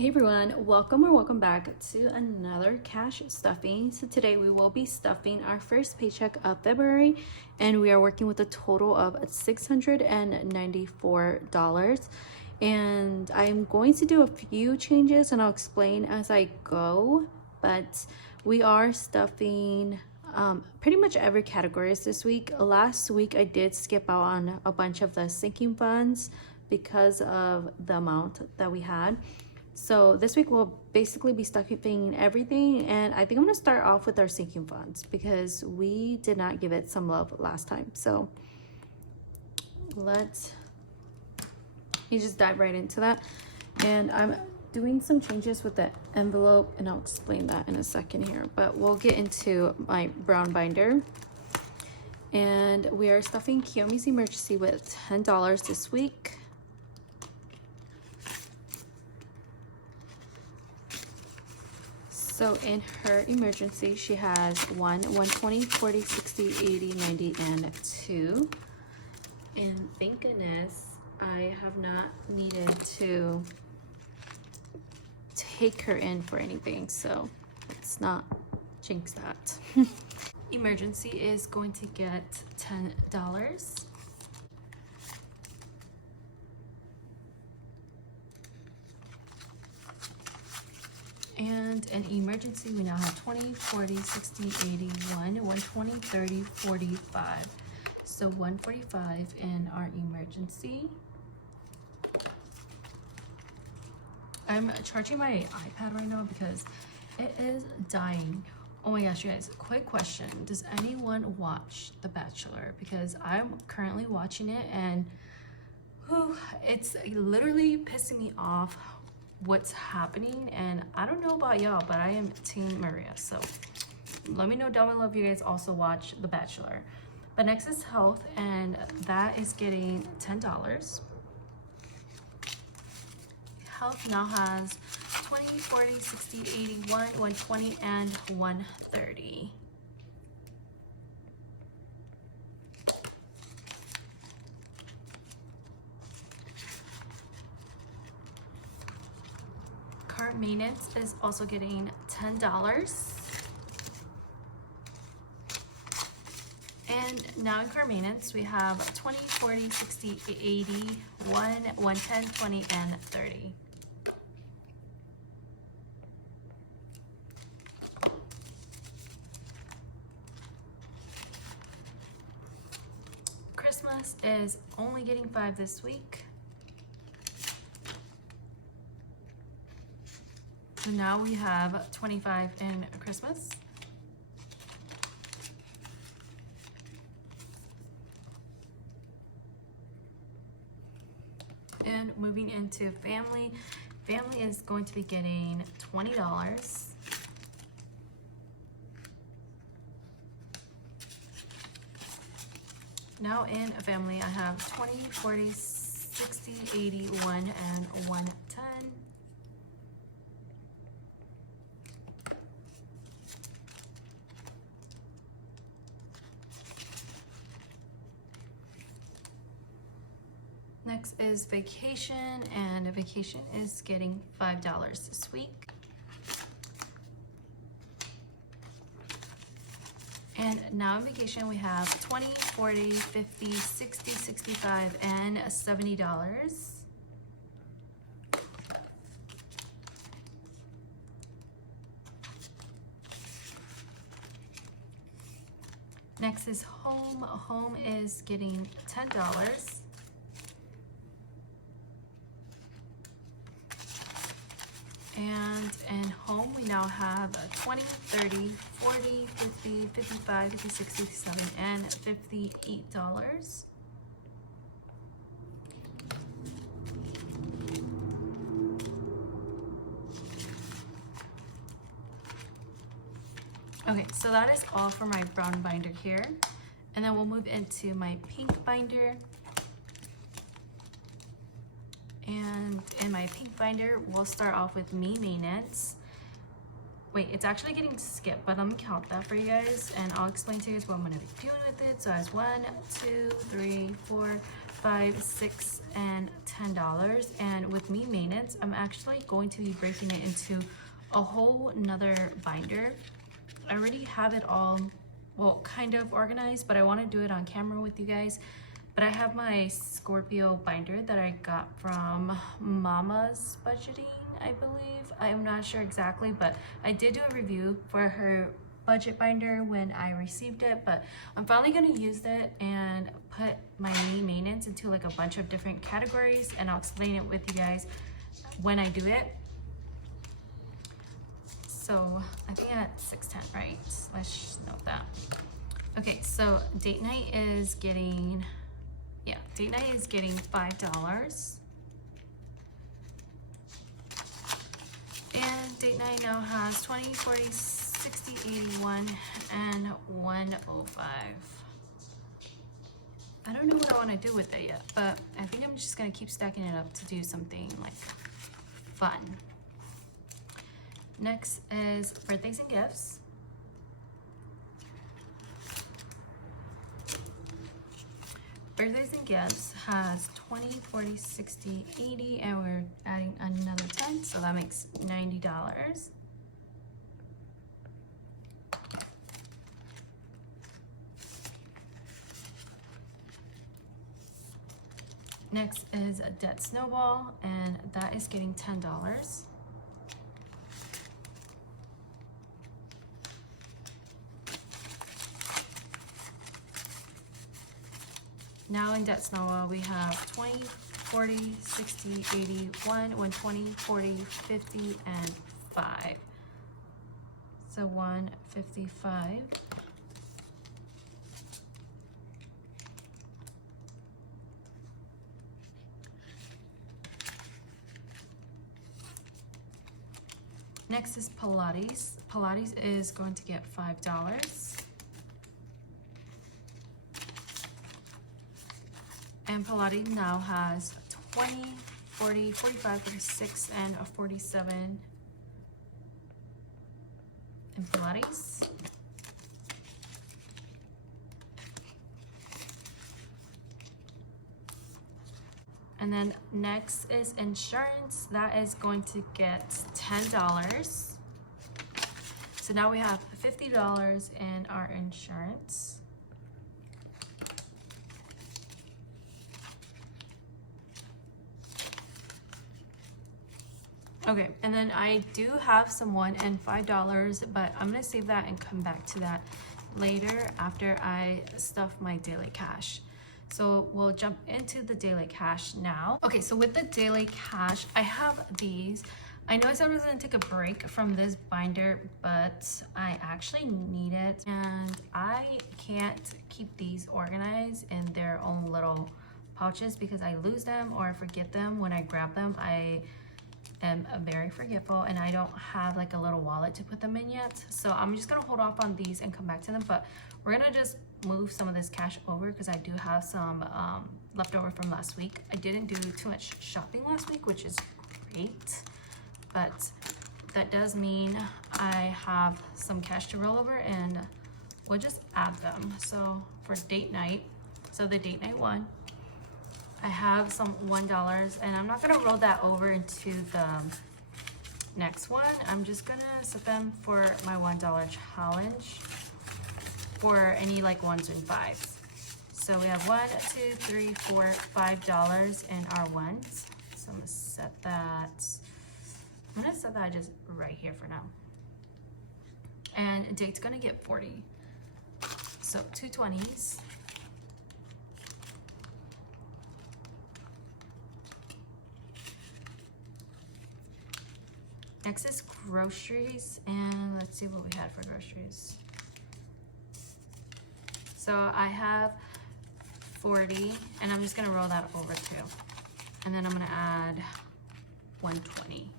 Hey everyone, welcome back to another cash stuffing. So today we will be stuffing our first paycheck of February, and we are working with a total of $694. And I'm going to do a few changes and I'll explain as I go, but we are stuffing pretty much every category this week. Last week I did skip out on a bunch of the sinking funds because of the amount that we had. So this week we'll basically be stuffing everything, and I think I'm gonna start off with our sinking funds because we did not give it some love last time. So you just dive right into that. And I'm doing some changes with the envelope and I'll explain that in a second here, but we'll get into my brown binder. And we are stuffing Kiyomi's emergency with $10 this week. So in her emergency, she has 120, 40, 60, 80, 90, and 2. And thank goodness I have not needed to take her in for anything, so let's not jinx that. Emergency is going to get $10. And an emergency, we now have 20, 40, 60, 81, 120, 30, 45. So 145 in our emergency. I'm charging my iPad right now because it is dying. Oh my gosh, you guys, quick question. Does anyone watch The Bachelor? Because I'm currently watching it and it's literally pissing me off what's happening, and I don't know about y'all, but I am Team Maria. So let me know down below if you guys also watch The Bachelor. But next is health, and that is getting $10. Health now has 20, 40, 60, 81, 120, and 130. Car maintenance is also getting $10. And now in car maintenance, we have 20, 40, 60, 80, 110, 20, and 30. Christmas is only getting 5 this week. So now we have 25 in Christmas. And moving into family, family is going to be getting $20. Now in family, I have 20, 40, 60, 81, and 110. Next is vacation, and vacation is getting $5 this week. And now in vacation we have 20, 40, 50, 60, 65, and $70. Next is home. Home is getting $10. And in home, we now have 20, 30, 40, 50, 55, 56, 57, and $58. Okay, so that is all for my brown binder here. And then we'll move into my pink binder. And in my pink binder, we'll start off with me maintenance. Wait, it's actually getting skipped, but let me count that for you guys and I'll explain to you guys what I'm gonna be doing with it. So I have 1, 2, 3, 4, $5, $6, and $10. And with me maintenance, I'm actually going to be breaking it into a whole nother binder. I already have it all, well, kind of organized, but I want to do it on camera with you guys. But I have my Scorpio binder that I got from Mama's Budgeting, I believe. I'm not sure exactly, but I did do a review for her budget binder when I received it. But I'm finally going to use it and put my me maintenance into like a bunch of different categories, and I'll explain it with you guys when I do it. So I think at 6:10, right? Let's just note that. Okay, so date night is getting, yeah, date night is getting $5. And date night now has 20, 40, 60, 81, and 105. I don't know what I want to do with it yet, but I think I'm just gonna keep stacking it up to do something like fun. Next is birthdays and gifts. Birthdays and gifts has 20, 40, 60, 80, and we're adding another 10, so that makes $90. Next is a debt snowball, and that is getting $10. Now in debt snowball, we have 20, 40, 60, 80, 1, 120, 40, 50, and 5. So 155. Next is Pilates. Pilates is going to get $5. And Pilates now has 20, 40, 45, 46, and a 47 in Pilates. And then next is insurance. That is going to get $10. So now we have $50 in our insurance. Okay, and then I do have some $1 and $5, but I'm gonna save that and come back to that later after I stuff my daily cash. So we'll jump into the daily cash now. Okay, so with the daily cash, I have these. I know I said I was gonna take a break from this binder, but I actually need it, and I can't keep these organized in their own little pouches because I lose them or I forget them when I grab them. I am very forgetful, and I don't have like a little wallet to put them in yet. So I'm just gonna hold off on these and come back to them, but we're gonna just move some of this cash over because I do have some leftover from last week. I didn't do too much shopping last week, which is great, but that does mean I have some cash to roll over, and we'll just add them. So for date night, so the date night one, I have some $1, and I'm not gonna roll that over into the next one. I'm just gonna set them for my $1 challenge for any like 1s and 5s. So we have $1, 2, 3, 4, $5 in our 1s. So I'm gonna set that. I'm gonna set that just right here for now. And date's gonna get 40. So 2 20s. Next is groceries, and let's see what we had for groceries. So I have 40, and I'm just gonna roll that over too. And then I'm gonna add 120.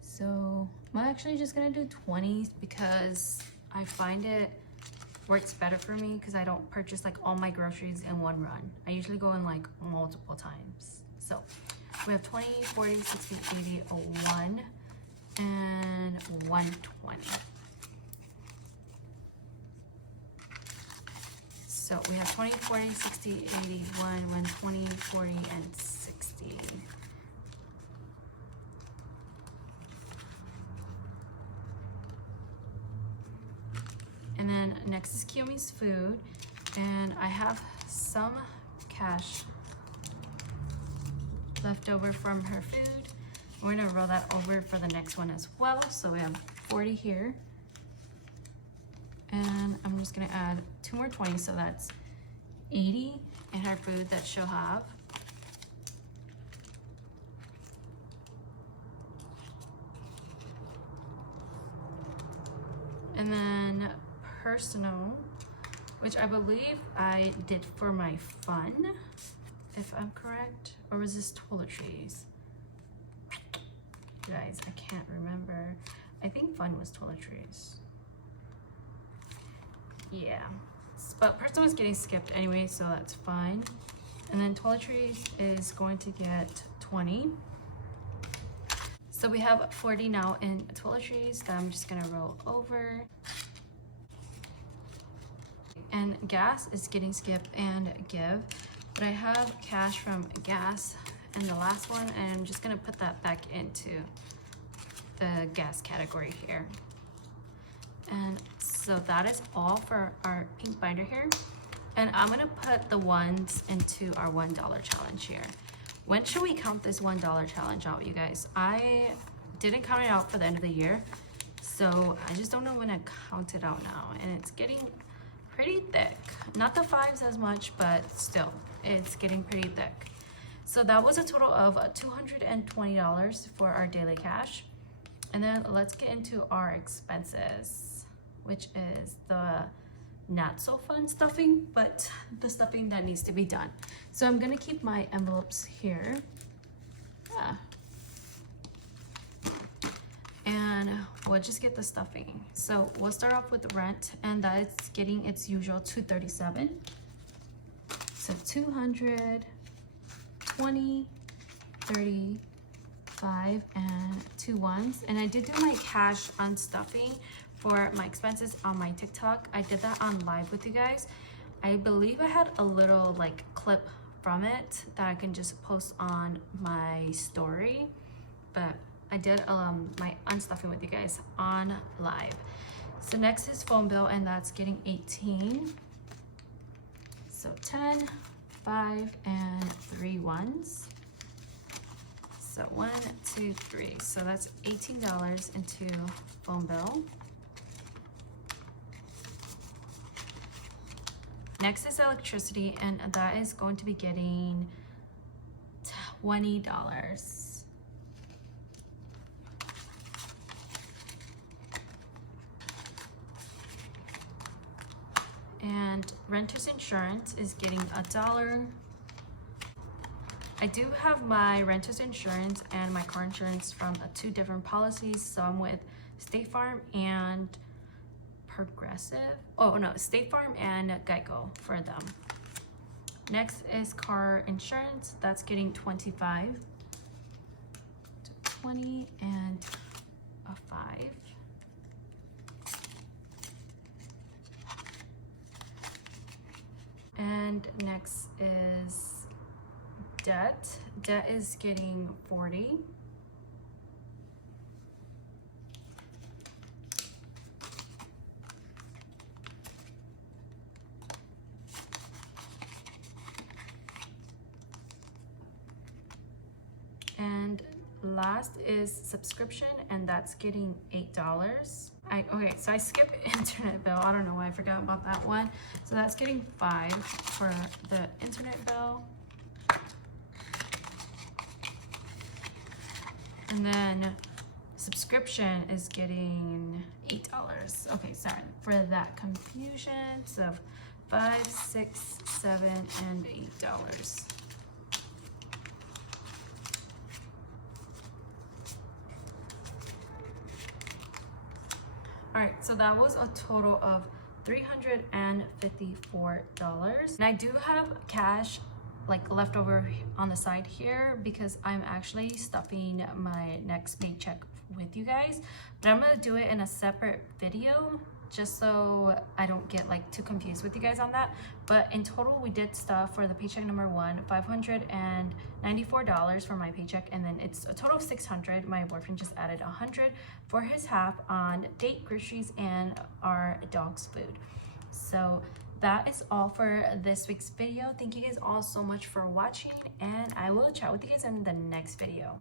So I'm actually just gonna do 20s because I find it works better for me because I don't purchase like all my groceries in one run. I usually go in like multiple times. So we have 20, 40, 60, 80, a 1, and 120. So we have 20, 40, 60, 80, 120, 40, and 60. And then next is Kiyomi's food, and I have some cash left over from her food. We're gonna roll that over for the next one as well. So we have 40 here. And I'm just gonna add 2 more 20, so that's 80 in her food that she'll have. And then personal, which I believe I did for my fun, if I'm correct, or was this toiletries? Guys, I can't remember. I think fun was toiletries. Yeah, but personal is getting skipped anyway, so that's fine. And then toiletries is going to get 20. So we have 40 now in toiletries that I'm just gonna roll over. And gas is getting skipped and give, but I have cash from gas and the last one, and I'm just gonna put that back into the gas category here. And so that is all for our pink binder here. And I'm gonna put the ones into our $1 challenge here. When should we count this $1 challenge out, you guys? I didn't count it out for the end of the year, so I just don't know when to count it out now. And it's getting pretty thick. Not the 5s as much, but still, it's getting pretty thick. So that was a total of $220 for our daily cash. And then let's get into our expenses, which is the not so fun stuffing, but the stuffing that needs to be done. So I'm gonna keep my envelopes here. And we'll just get the stuffing. So we'll start off with the rent, and that's getting its usual $237. So 200, 20, 30, 5, and 2 ones. And I did do my cash on stuffing for my expenses on my TikTok. I did that on live with you guys. I believe I had a little like clip from it that I can just post on my story, but I did my unstuffing with you guys on live. So next is phone bill, and that's getting 18. So 10, 5, and 3 ones. So 1, 2, 3. So that's $18 into phone bill. Next is electricity, and that is going to be getting $20. And renter's insurance is getting $1. I do have my renter's insurance and my car insurance from 2 different policies. So I'm with State Farm and Progressive. Oh no, State Farm and Geico for them. Next is car insurance. That's getting 25 to 20 and a 5. And next is debt. Debt is getting 40. And last is subscription, and that's getting $8. Okay, so I skipped internet bill. I don't know why I forgot about that one. So that's getting 5 for the internet bill. And then subscription is getting $8. Okay, sorry for that confusion. So 5, 6, 7, and $8. All right, so that was a total of $354. And I do have cash like left over on the side here because I'm actually stuffing my next paycheck with you guys, but I'm gonna do it in a separate video just so I don't get like too confused with you guys on that. But in total, we did stuff for the paycheck number one, $594 for my paycheck, and then it's a total of $600. My boyfriend just added $100 for his half on date, groceries, and our dog's food. So that is all for this week's video. Thank you guys all so much for watching, and I will chat with you guys in the next video.